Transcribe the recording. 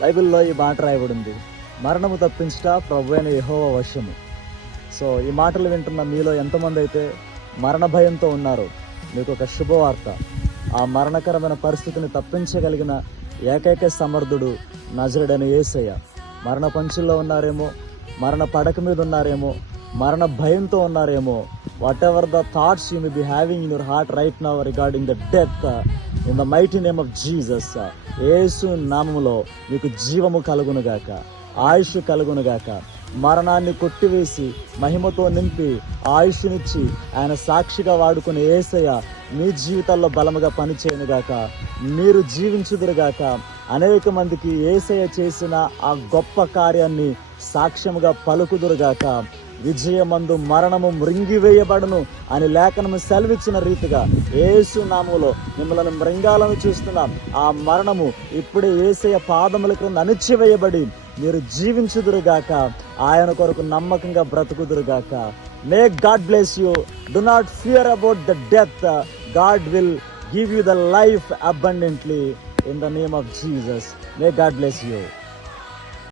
బైబిల్లో ఈ మాట రాయబడింది, మరణము తప్పించుట ప్రభువైన యెహోవా వశము. సో ఈ మాటలు వింటున్న మీలో ఎంతమంది అయితే మరణ భయంతో ఉన్నారో, మీకు ఒక శుభవార్త. ఆ మరణకరమైన పరిస్థితిని తప్పించగలిగిన ఏకైక సమర్థుడు నజరుడైన యేసయ్య. మరణ పంచుల్లో ఉన్నారేమో, మరణ పడక మీద ఉన్నారేమో, మరణ భయంతో ఉన్నారేమో, whatever the thoughts you may be having in your heart right now regarding the death, in the mighty name of Jesus, Yesu నామములో మీకు జీవము కలుగునుగాక, ఆయుష్ కలుగునుగాక. మరణాన్ని కొట్టివేసి మహిమతో నింపి ఆయుష్నిచ్చి ఆయన సాక్షిగా వాడుకునే యేసయ్య మీ జీవితాల్లో బలముగా పనిచేయనుగాక. మీరు జీవించుదురుగాక. అనేక మందికి యేసయ్య చేసిన ఆ గొప్ప కార్యాన్ని సాక్ష్యముగా పలుకుదురుగాక. విజయమందు మరణము మృంగివేయబడును అని లేఖనము సెలవిచ్చిన రీతిగా యేసు నామములో మిమ్మల్ని మృంగాలను చూస్తున్నాం. ఆ మరణము ఇప్పుడే యేసయ్య పాదముల క్రింద అణిచివేయబడి మీరు జీవించుదురుగాక. ఆయన కొరకు నమ్మకంగా బ్రతుకుదురుగాక. May God bless you. Do not fear about the death. God will give you the life abundantly in the name of Jesus. May God bless you.